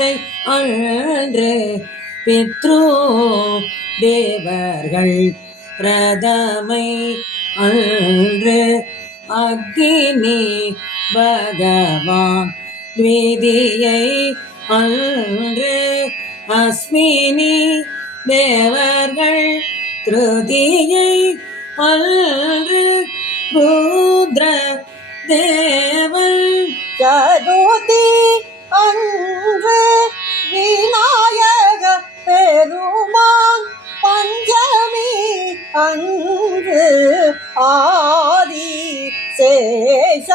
ஆசை அன்று பித்ரு தேவர்கள் பிரதமை அன்று அக்னி பகவான் த்விதியை அன்று அஸ்வினி தேவர்கள் திருதியை அன்று ருத்ர தேவன் சதுர்த்தி அன்று விநாயக பெருமான் பஞ்சமி அன்று ஆதி சேஷ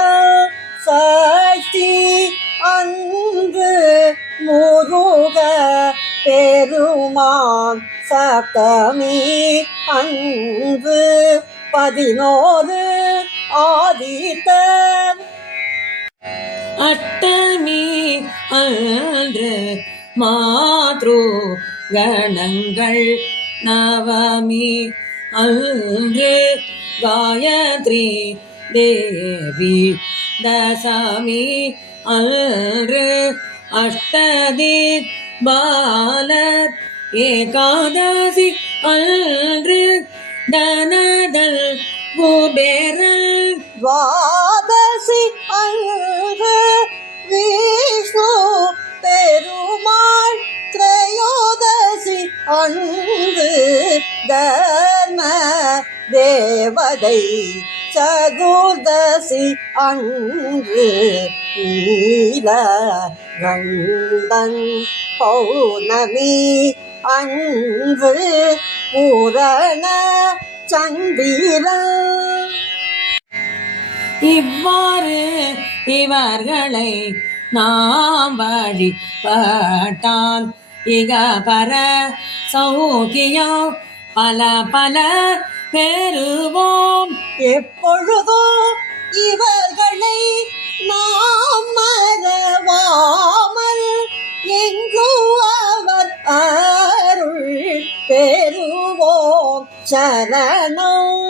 சஷ்டி அன்று முருக பெருமான் சப்தமி அன்று 11 ஆதித்தன் அட்டமி அன்று மாத்ரு கணங்கள் நவமி அன்று காயத்ரி தேவி தசமி அன்று அஷ்டதிக் பாலர் ஏகாதசி அன்று தனதல் குபேரல் துவாதசி அன்று விஷ்ணு பெருமாள் திரையோதசி அன்று தர்ம தேவதை சதுர்தசி அன்று நீல கண்டன் பௌர்ணமி அன்று பூரண சந்திரன். இவ்வாறு இவர்களை நாம் வழிபட்டால் இக பர சௌகியம் பல பல பெறுவோம். எப்பொழுதும் இவர்களை நாம் மறவாமல் எங்கும் அவர் அருள் பெறுவோம். சரணம்.